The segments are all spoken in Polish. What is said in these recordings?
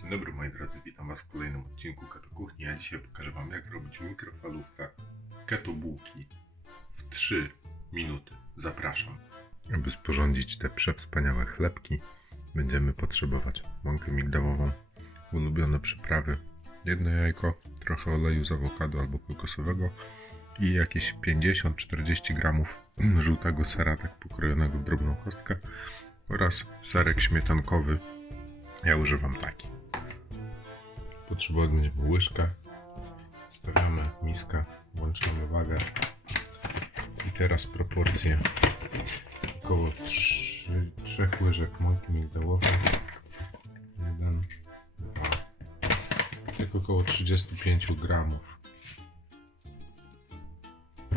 Dzień dobry moi drodzy, witam was w kolejnym odcinku Keto Kuchni, a dzisiaj pokażę wam jak zrobić w mikrofalówce keto bułki w 3 minuty. Zapraszam. Aby sporządzić te przewspaniałe chlebki, będziemy potrzebować mąkę migdałową, ulubione przyprawy, jedno jajko, trochę oleju z awokado albo kokosowego i jakieś 50-40 gramów żółtego sera, tak pokrojonego w drobną kostkę oraz serek śmietankowy. Ja używam taki. Potrzebować będziemy łyżkę. Stawiamy miskę, włączamy wagę. I teraz proporcje około 3, 3 łyżek mąki migdałowej. 1, 2, tak około 35 gramów.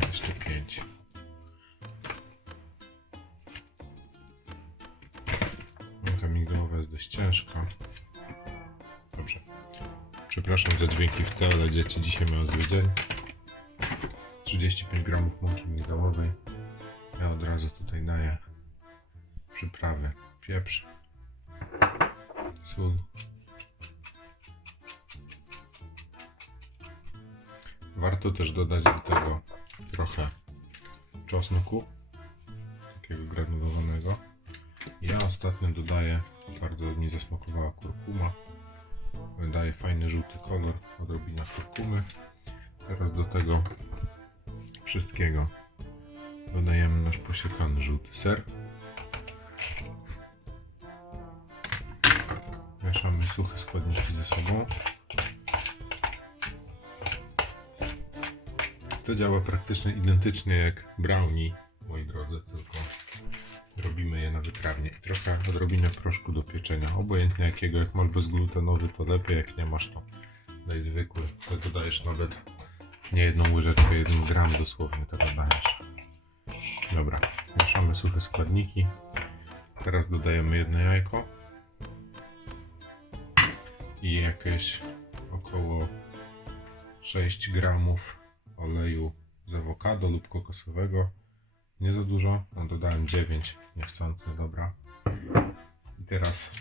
Jeszcze 5. Mąka migdałowa jest dość ciężka. Dobrze. Przepraszam za dźwięki w tle, ale dzieci dzisiaj mają zły dzień. 35 gramów mąki migdałowej. Ja od razu tutaj daję przyprawy. Pieprz, sól. Warto też dodać do tego trochę czosnku, takiego granulowanego. Ja ostatnio dodaję, bardzo mi zasmakowała kurkuma. Daje fajny żółty kolor, odrobina kurkumy. Teraz do tego wszystkiego dodajemy nasz posiekany żółty ser. Mieszamy suche składniki ze sobą. To działa praktycznie identycznie jak brownie, moi drodzy, tylko robimy je na wytrawnie. Trochę odrobinę proszku do pieczenia, obojętnie jakiego, jak masz bezglutenowy to lepiej, jak nie masz to daj zwykły. To dodajesz nawet nie jedną łyżeczkę, jeden gram dosłownie tego dajesz. Dobra, mieszamy suche składniki. Teraz dodajemy jedno jajko i jakieś około 6 gramów oleju z awokado lub kokosowego. Nie za dużo, no dodałem 9 niechcący, dobra. I teraz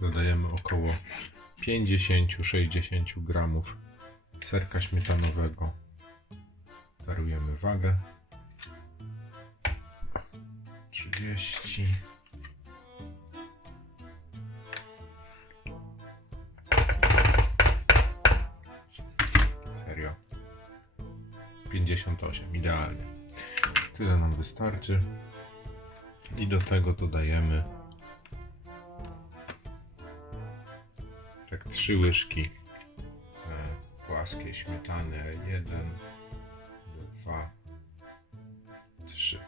dodajemy około 50-60 gramów serka śmietanowego. Darujemy wagę. 30. Serio. 58, idealnie. Tyle nam wystarczy. I do tego dodajemy tak trzy łyżki e, płaskiej śmietany. Jeden, dwa, trzy.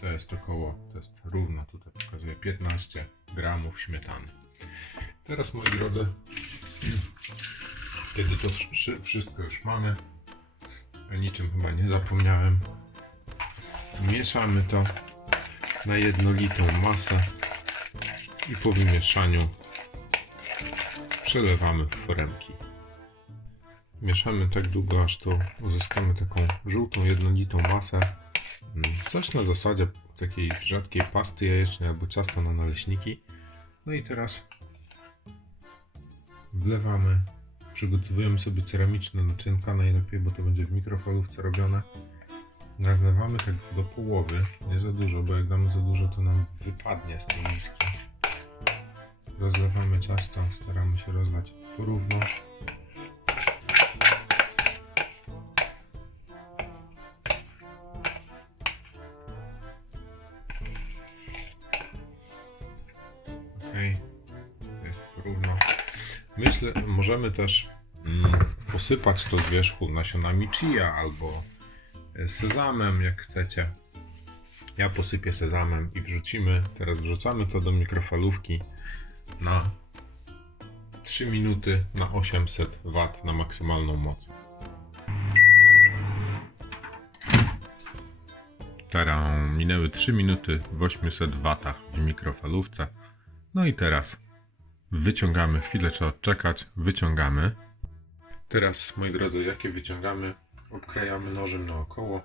To jest około, to jest równo, tutaj pokazuję 15 gramów śmietany. Teraz moi drodzy, kiedy to wszy- wszystko już mamy, niczym chyba nie zapomniałem, mieszamy to na jednolitą masę i po wymieszaniu przelewamy w foremki. Mieszamy tak długo, aż to uzyskamy taką żółtą, jednolitą masę. Mm, Coś na zasadzie takiej rzadkiej pasty jajecznej albo ciasta na naleśniki. No i teraz wlewamy, przygotowujemy sobie ceramiczne naczynka najlepiej, bo to będzie w mikrofalówce robione. Nalewamy tak do połowy, nie za dużo, bo jak damy za dużo, to nam wypadnie z tej miski. Rozlewamy ciasto, staramy się rozlać porówno. Ok, jest porówno. Myślę, możemy też mm, posypać to z wierzchu nasionami chia albo sezamem, jak chcecie. Ja posypię sezamem i wrzucimy, teraz wrzucamy to do mikrofalówki na 3 minuty na 800 W na maksymalną moc. Tara, minęły 3 minuty w 800 W w mikrofalówce. No i teraz wyciągamy, chwilę trzeba odczekać, wyciągamy. Teraz, moi drodzy, jakie wyciągamy? Obkrajamy nożem naokoło.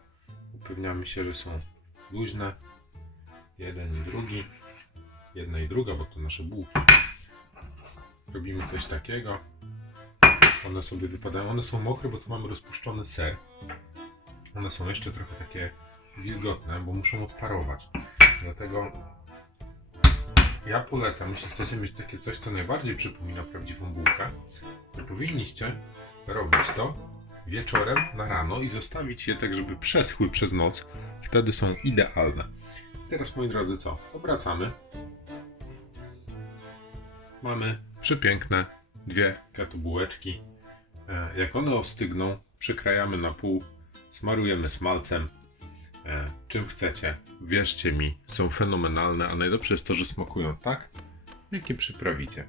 Upewniamy się, że są luźne. Jeden i drugi. Jedna i druga, bo to nasze bułki. robimy coś takiego. One sobie wypadają. One są mokre, bo tu mamy rozpuszczony ser. One są jeszcze trochę takie wilgotne, bo muszą odparować. Dlatego ja polecam, jeśli chcecie mieć takie coś, co najbardziej przypomina prawdziwą bułkę, to powinniście robić to wieczorem na rano i zostawić je tak, żeby przeschły przez noc. Wtedy są idealne. Teraz, moi drodzy, co? Obracamy. Mamy przepiękne dwie katubułeczki. E, Jak one ostygną, przykrajamy na pół, smarujemy smalcem. E, czym chcecie. Wierzcie mi, są fenomenalne, a najlepsze jest to, że smakują tak, jak je przyprawicie.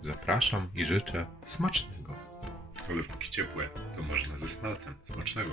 Zapraszam i życzę smacznego. Ale póki ciepłe, to można ze smalcem. Smacznego.